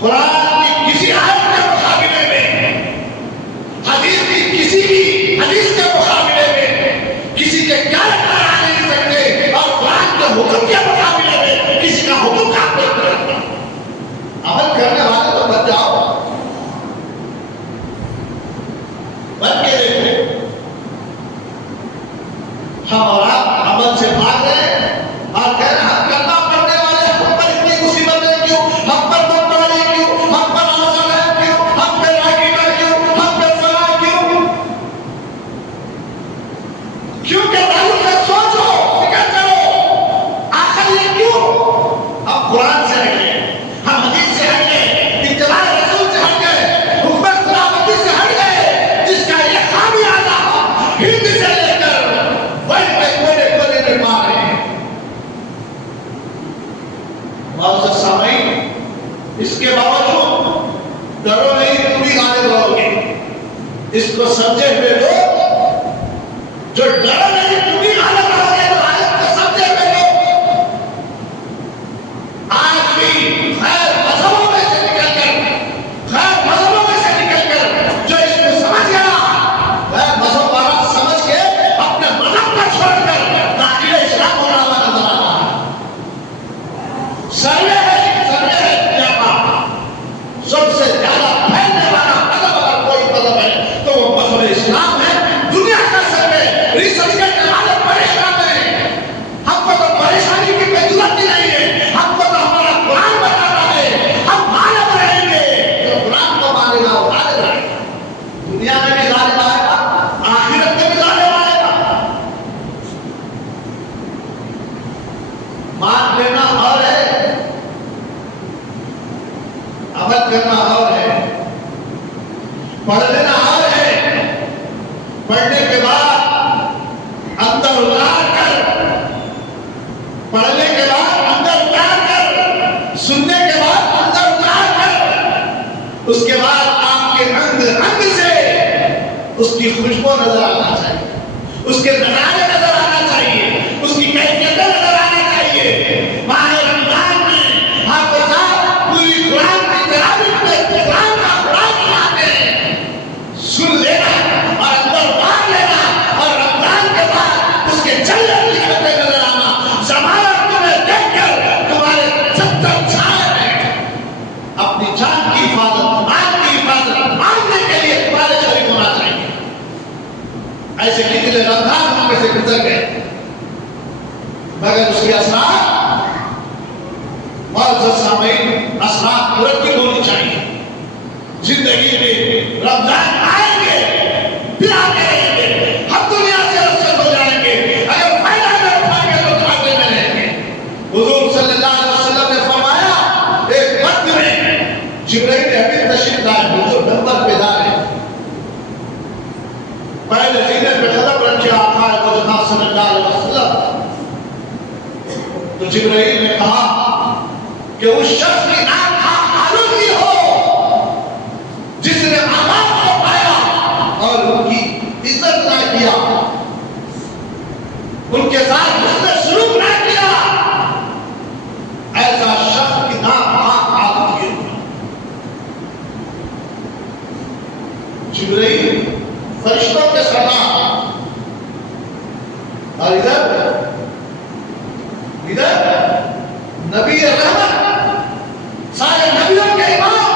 قرآن کی کسی آیت کے مقابلے میں، حدیث کی کسی بھی حدیث کے مقابلے میں کسی کے کیریکٹر آ نہیں سکتے، اور قرآن کے حکم کے مقابلے میں کسی کا حکم کا عمل کرنے والے تو بن جاؤ، بن کے دیکھو۔ ہم اور آپ عمل سے بھاگ رہے ہیں اور کہہ رہے ہیں ہم کرنا پڑنے والے، ہم پر اتنی مصیبتیں کیوں، ہم پر بمباری کیوں، ہم پر آزاد ہے کیوں، ہم پر راگینا کیوں، ہم پر فلاح کیوں؟ کیونکہ تعلق سے سوچو، فکر کرو، آخر یہ کیوں؟ ہم قرآن سے ہٹ گئے، ہم حدیث سے ہٹ گئے، اتباع رسول سے ہٹ گئے، حکمت خلافتی سے ہٹ گئے، جس کا یہ خامیازہ ہند سے لے کر ورلڈ کے کونے کونے میں پا رہے ہیں۔ معزز سامعین، اس کے باوجود ڈرو نہیں، تم بھی غالب رہو گے۔ اس کو سمجھے ہوئے لوگ جو ڈرو نہیں، تم بھی غالب رہو گے، تو آیت کو سمجھے ہوئے لوگ آج بھی غیر مذہبوں میں سے نکل کر جو اس کو سمجھ گیا، غیر مذہب والا سمجھ کے اپنے مذہب کو چھوڑ کر داخل اسلام ہونا ہوا نظر آ رہا ہے۔ سروے ہے دنیا کا سب سے زیادہ پھیلنے والا مذہب، اگر کوئی مذہب ہے تو وہ مذہب اسلام ہے۔ دنیا کا سروے ریسرچ کرنے والے پریشان ہیں، ہم کو تو پریشانی کی کوئی ضرورت ہی نہیں ہے، ہم کو تو ہمارا قرآن بتا رہا ہے، ہم غالب رہیں گے۔ جو قرآن کو مانے گا وہ غالب رہے گا، دنیا میں بھی غالب آئے گا، آخرت میں بھی غالب آئے گا۔ مان لینا اور ہے، عمل کرنا اور ہے، پڑھ لینا اور ہے، پڑھنے کے بعد اندر اتار کر، پڑھنے کے بعد اندر اتار کر، سننے کے بعد اندر اتار کر، اس کے بعد آپ کے رنگ سے اس کی خوشبو نظر آنا چاہیے، اس کے نظارے نظر آنا چاہیے، اس کی کیفیتیں نظر آنا چاہیے۔ ماہ رمضان میں حافظات پوری قرآن کی تلاوت میں قرآن کا قرآن پڑھاتے ہیں، سن لینا اور اندر اتار لینا، اور رمضان کے بعد اس کے چلنے کی خطیں نظر آنا، زمانہ تمہیں دیکھ کر تمہارے چکر چھائے رہے، اپنی جان کی حفاظت، مال کی حفاظت مانگنے کے لیے تمہارے شریک ہونا چاہیے۔ ایسے کتنے رمضان ہم میں سے گزر گئے، مگر اس کے اثرات، معزز سامعین، اثرات ترقی کی ہونی چاہیے۔ زندگی میں رمضان آئیں گے، پھر آتے رہیں گے، ہم دنیا سے رخصت ہو جائیں گے، اگر فائدہ نہ اٹھائیں گے تو کھاتے میں رہیں گے۔ حضور صلی اللہ علیہ وسلم نے فرمایا، ایک وقت میں جبرائیل امین تشریف لائے، حضور منبر پہ دارے، پہلے سینے پہ قدم رکھے آقا مجتبی صلی اللہ علیہ وسلم، تو جبرائیل نے کہا کہ اس شخص کی نام آلودگی ہو جس نے آباد کو پایا اور ان کی عزت نہ کیا، ان کے ساتھ حسن سلوک نہ کیا، ایسا شخص کی نام آلودگی ہو۔ جبرائیل فرشتوں کے سردار، اور ادھر نبی رحمت، سارے نبیوں کے امام،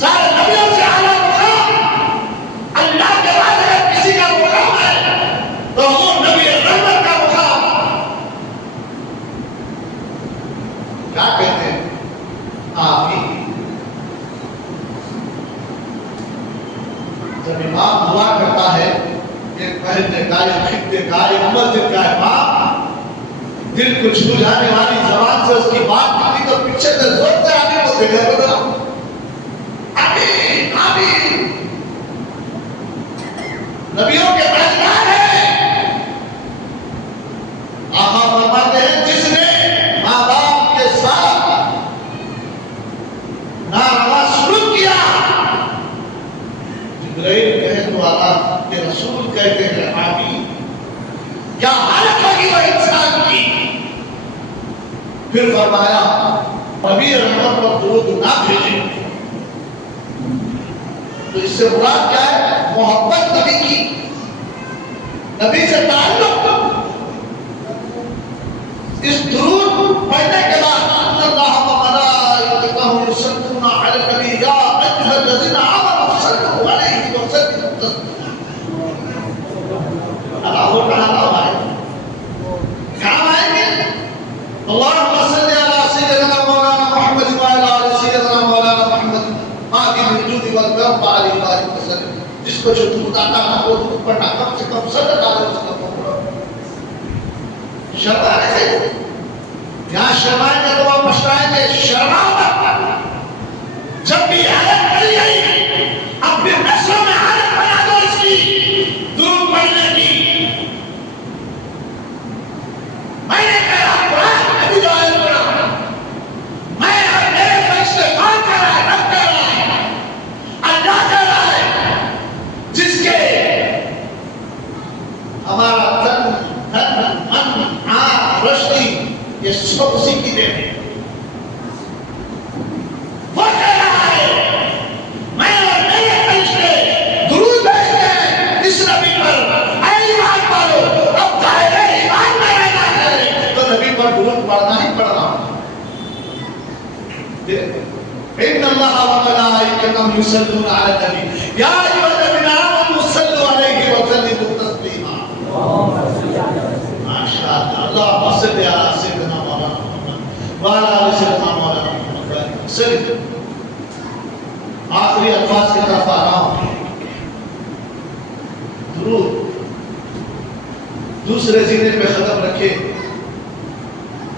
سارے نبیوں سے اعلیٰ مقام، اللہ کے بعد اگر کسی کا مقام ہے تو حضور نبی رحمت کا مقام۔ کیا کہتے ہیں؟ آمین۔ جب امام دعا کرتا ہے، ایک پہلنے کا، ایک خطے کا، ایک مسجد کا امام دل کو چھو جانے والی زبان سے اس کی بات کرتی تو پیچھے سے زور سے آمین ہوتے گئے، بولا آمین آمین۔ نبیوں کے پہچان ہے، آقا فرماتے ہیں جس نے ماں باپ کے ساتھ ناروا سلوک کیا، جبرائیل کہے تو اللہ کے رسول کہتے ہیں آمین۔ کیا حالت ہوگی وہ انسان کی؟ پھر فرمایا نبی رحمت پر درود نہ بھیجیں تو اس سے مراد کیا ہے؟ محبت نبی کی، نبی سے تعلق۔ اس درود پڑھنے کے بعد اللہ وملائکتہ یصلون علی النبی یا ایھا الذین آمنوا صلوا علیہ وسلموا تسلیما۔ اللہ تعالیٰ کہاں آئیں گے؟ اللہم صلی علی سیدنا مولانا محمد وعلی آل سیدنا مولانا محمد ماضی الوجود والکرم علیہ وآلہ وسلم۔ جس کو جو درود آتا ہے وہ درود پڑھنا کم سے کم صلی اللہ علیہ وسلم۔ شرما رہے تھے یہاں، شرمائیں گے تو آپ پچھتائیں گے۔ شرماؤ مت، جب بھی عادت پڑی گئی اپنے نسلوں میں عادت بنا دو اس کی، درود پڑھنے کی۔ میں نے کہا قرآن میں بھی جو آیت پڑھا، میں اور میرے فرشتے کون کر رہا ہے؟ رب کر رہا ہے، اللہ کر رہا ہے، جس کے ہمارا تن من رشدی یہ سب اسی کی دین ہے۔ وہ کہہ رہا ہے میں اور میرے فرشتے درود بھیجتے ہیں اس نبی پر، اے ایمان والو اب دائرے ایمان میں رہنا ہے تو نبی پر درود پڑھنا ہی پڑھنا۔ ان اللہ وملائکتہ یصلون علی النبی یا ایھا الذین آمنوا صلوا علیہ وسلموا تسلیما۔ اللهم صل على سيدنا مولانا محمد وعلى آل سيدنا مولانا محمد وسلم۔ آخری الفاظ کی طرف آ رہا ہوں۔ درود دوسرے سینے پہ قدم رکھے،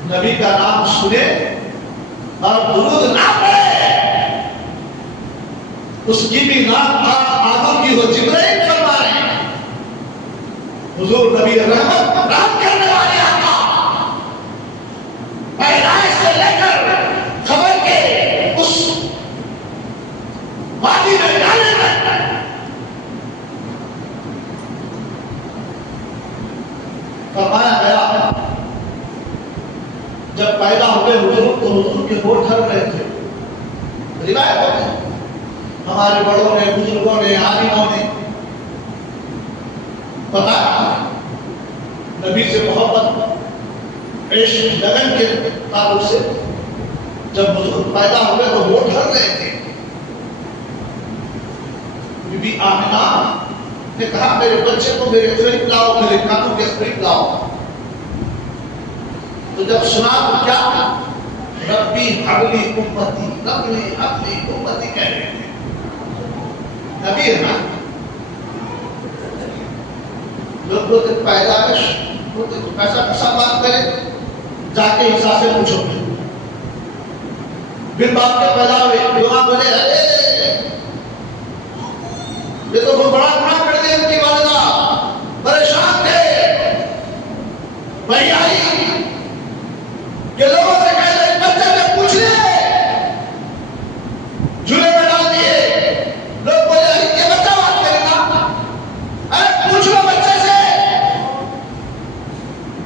نبی کا نام سنے اور درود نہ پڑھے، اس کی بھی نام آدم کی ہو۔ جبرائیل فرما رہے ہیں حضور نبی رحمت رحم کرنے والے آقا پیدائش سے لے کر خبر کے اس وادی میں جانے تک فرمایا گیا جب پیدا ہوئے حضور تو حضور کے ہونٹ تھر رہے تھے۔ روایت ہوتی ہے ہمارے بڑوں نے، بزرگوں نے، عالموں نے بتایا نبی سے محبت عشق لگن کے تعلق سے جب بزرگ پیدا ہوئے تو وہ ڈر رہے تھے۔ بی بی آمنہ نے کہا میرے بچے کو میرے قریب لاؤ، میرے کانوں کے قریب لاؤ۔ تو جب سنا تو کیا؟ ربی حبلی امتی، ربی حبلی امتی کہہ رہے تھے۔ نبی ہے نا، لوگ بولتے پیدائش ہوتے تو ایسا بات کرے، جا کے عیسیٰ سے پوچھو گے بن باپ کے پیدا ہوئے، جو بولے یہ تو بہت بڑا گناہ کر دیا۔ ان کی والدہ پریشان تھے، وہی آئی کہ لوگوں سے کہہ رہے بچے میں پوچھ لے، جھولے میں ڈال دیے۔ لوگ بولے یہ بچہ بات کرے گا، ارے پوچھ لو بچے سے۔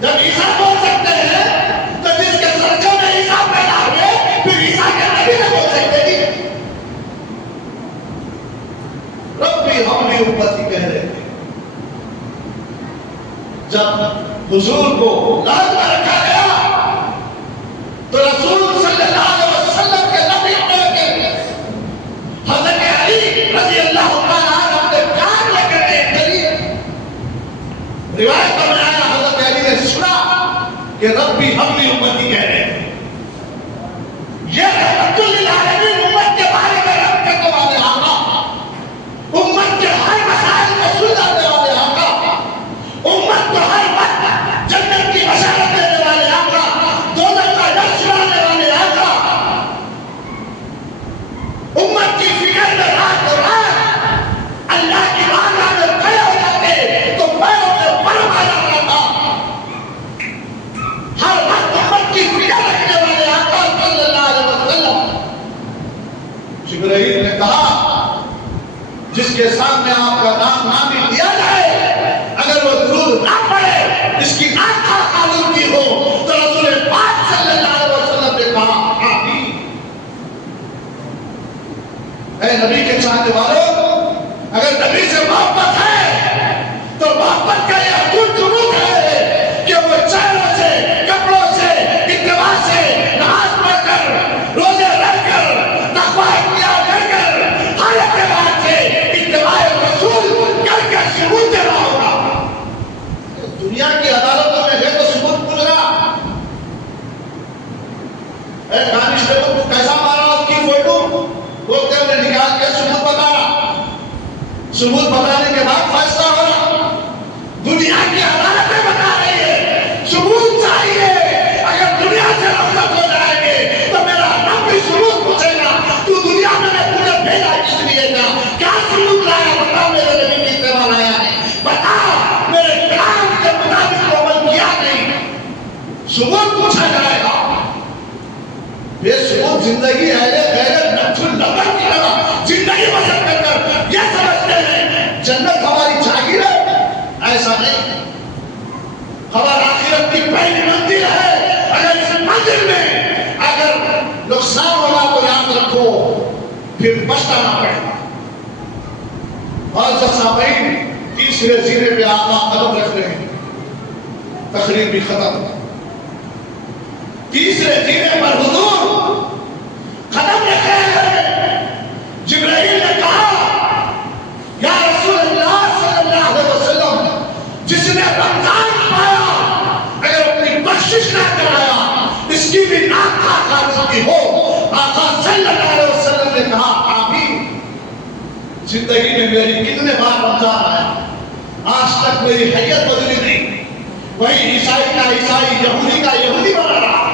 جب عیسیٰ بول سکتے ہیں تو جس کے سرچوں میں عیسیٰ پیدا ہوئے پھر عیسیٰ کے نبی نے بول سکتے گی۔ ربی حبلی امتی کہہ رہے تھے۔ جب حضور کو لحد میں رکھا گیا تو رسول صلی اللہ علیہ وسلم کے نبی کے حضرت علی رضی اللہ عنہ اپنے کان لے کر دیکھ لیے۔ روایت میں آیا حضرت علی نے سنا کہ ربی حبلی امتی کہہ رہے تھے۔ یہ رحمت للعالمین امت کے بارے میں رب کے والے آقا، امت کے ہر مسائل کو سلجھانے والے آقا، امت کو ہر وقت جنت کی بشارت دینے والے آقا، دوزخ کا ڈر چھڑانے والے آقا، امت کی فکر میں رات و رات اللہ کی بارگاہ میں کھڑے ہو جاتے تو پیروں میں برف آ جاتا تھا۔ ہر وقت امت کی فکر رکھنے والے آقا صلی اللہ علیہ وسلم۔ جبرائیل نے کہا جس کے سامنے آپ کا نام نہ بھی دیا جائے اگر وہ درود نہ پڑھے، اس کی آنکھ آلودگی ہو، تو رسول پاک صلی اللہ علیہ وسلم نے کہا آمین۔ اے کانسٹیبل کو کیسا مارا اس کی فوٹو بولتے انہیں نکال کے ثبوت بتایا، ثبوت بتانے کے بعد فیصلہ ہو رہا، دنیا کی عدالتیں بتا رہی ہے ثبوت چاہیے، اگر دنیا سے رخصت ہو جائیں گے تو میرا رب بھی ثبوت پوچھے گا تو دنیا میں نے تجھے بھیجا کس لیے تھا، کیا ثبوت لایا بتا، میرے نبی کی اتباع لایا نہیں، بتا میرے کلام کے مطابق عمل کیا نہیں، ثبوت پوچھا جائے گا۔ یہ ثبوت زندگی غیرت نفس النظر کی طرح زندگی بسر کر کر یہ سمجھتے ہیں جنت ہماری جاگیر ہے، ایسا نہیں، ہمارا آخرت کی پہلی منزل ہے، اگر اس منزل میں اگر نقصان ہوگا تو یاد رکھو پھر پچھتانا پڑے گا۔ اور سامعین تیسرے زیرے پہ آقا قدم رکھ رہے ہیں، تقریر بھی ختم، تیسرے زیرے پر حضور قدم رکھے ہیں۔ جبرائیل نے کہا یا رسول اللہ صلی اللہ علیہ وسلم، جس نے رمضان پایا اگر اپنی بخشش نہ کرایا اس کی بھی ناک خالص کی ہو۔ آقا صلی اللہ علیہ وسلم نے کہا آمین۔ زندگی میں میری کتنے بار رمضان آیا، آج تک میری حیت بدلی نہیں، وہی عیسائی کا عیسائی، یہودی کا یہودی بنا رہا،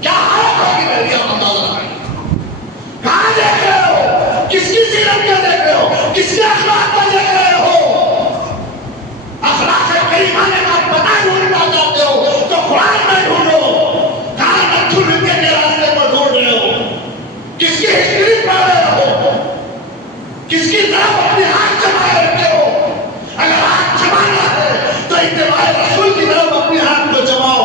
کیا حالت ہوگی میری اندازہ نہیں۔ کہاں دیکھ رہے ہو، کس کی سیرت میں دیکھ رہے ہو، کس کے اخلاق میں دیکھ رہے ہو؟ اخلاق کریمہ نے آپ پتہ ڈھونڈنا چاہتے ہو تو قرآن میں ڈھونڈو، کہاں نقص الہدیہ کے راستے پر ڈھونڈ رہے ہو، کس کی ہسٹری پڑھ رہے ہو، کس کی طرف اپنے ہاتھ جمائے رکھے ہو؟ اگر ہاتھ جمانا ہے تو اتباع رسول کی طرف اپنے ہاتھ کو جماؤ۔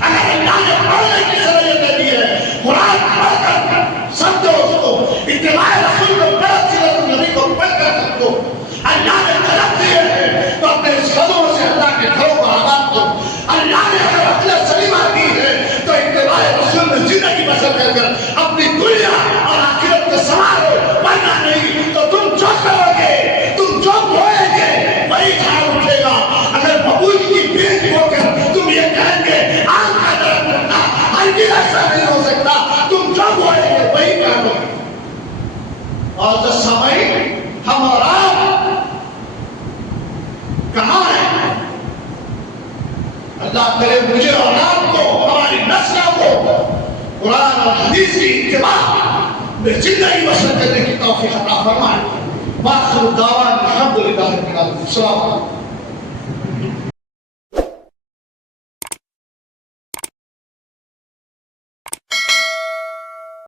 اگر اللہ نے پڑھنے کی صلاحیت دی ہے، قرآن پڑھ کر سمجھو اس کو، اتباع رسول کو پڑھ، سیرت النبی کو پڑھ کر سمجھو۔ اللہ نے طلب دیے ہیں تو اپنے اس قدموں سے اللہ کے گھروں کو آباد کرو۔ اللہ نے اگر عقل سلیمہ دی ہے تو اتباع رسول میں زندگی بسر کر کر اپنی دنیا اور آخرت کو سنوارو، ورنہ نہیں تو تم جو کرو گے، تم جو بوئے گے وہی جھاڑ اٹھے گا۔ اگر ببول کی بیج بو کر تم یہ کہیں گے آم کا درخت ہوتا، ہرگز ایسا نہیں ہو سکتا، تم جو بوئے گے وہی کاٹو گے۔ اور جو سامعین ہم اور آپ کہاں ہیں؟ اللہ کرے مجھے اور آپ کو، ہماری نسلوں کو قرآن اور حدیث کی اتباع میں زندگی بسر کرنے کی توفیق عطا فرمائے۔ وآخر دعوانا الحمدللہ رب العالمین۔ السلام علیکم۔